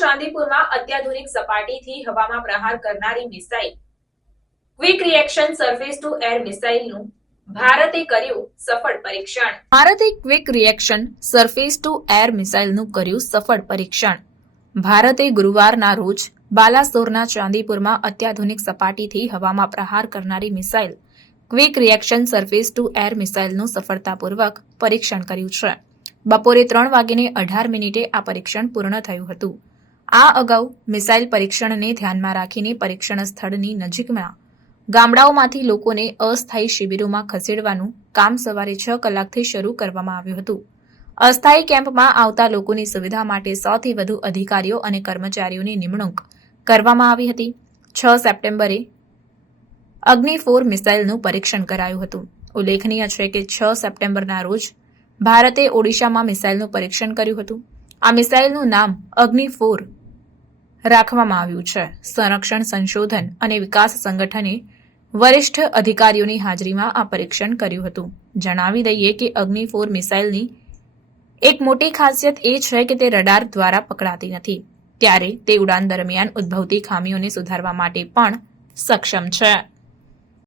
ચાંદીપુરમાં અત્યાધુનિક સપાટીથી હવામાં પ્રહાર કરનારી missile quick reaction surface to air મિસાઇલનું ભારતે કર્યું સફળ પરીક્ષણ. ભારતે quick reaction surface to air મિસાઇલનું કર્યું સફળ પરીક્ષણ. ભારતે ગુરુવારના રોજ બાલાસોરના ચાંદીપુરમાં અત્યાધુનિક સપાટીથી હવામાં પ્રહાર કરનારી missile quick reaction surface to air મિસાઇલનું સફળતાપૂર્વક પરીક્ષણ કર્યું છે. બપોરે 3:18 આ પરીક્ષણ પૂર્ણ થયું હતું. આ અગાઉ મિસાઇલ પરીક્ષણને ધ્યાનમાં રાખીને પરીક્ષણ સ્થળની નજીકના ગામડાઓમાંથી લોકોને અસ્થાયી શિબિરોમાં ખસેડવાનું કામ સવારે 6 કલાકથી શરૂ કરવામાં આવ્યું હતું. અસ્થાયી કેમ્પમાં આવતા લોકોની સુવિધા માટે 100 થી વધુ અધિકારીઓ અને કર્મચારીઓની નિમણૂક કરવામાં આવી હતી. 6 સપ્ટેમ્બરે અગ્નિ-4 મિસાઇલનું પરીક્ષણ કરાયું હતું. ઉલ્લેખનીય છે કે 6 સપ્ટેમ્બરના રોજ ભારતે ઓડિશામાં મિસાઇલનું પરીક્ષણ કર્યું હતું. આ મિસાઇલનું નામ અગ્નિ-4 રાખવામાં આવ્યું છે. સંરક્ષણ સંશોધન અને વિકાસ સંગઠને વરિષ્ઠ અધિકારીઓની હાજરીમાં આ પરીક્ષણ કર્યું હતું. જણાવી દઈએ કે અગ્નિ-4 મિસાઇલની એક મોટી ખાસિયત એ છે કે તે રડાર દ્વારા પકડાતી નથી, ત્યારે તે ઉડાન દરમિયાન ઉદ્ભવતી ખામીઓને સુધારવા માટે પણ સક્ષમ છે.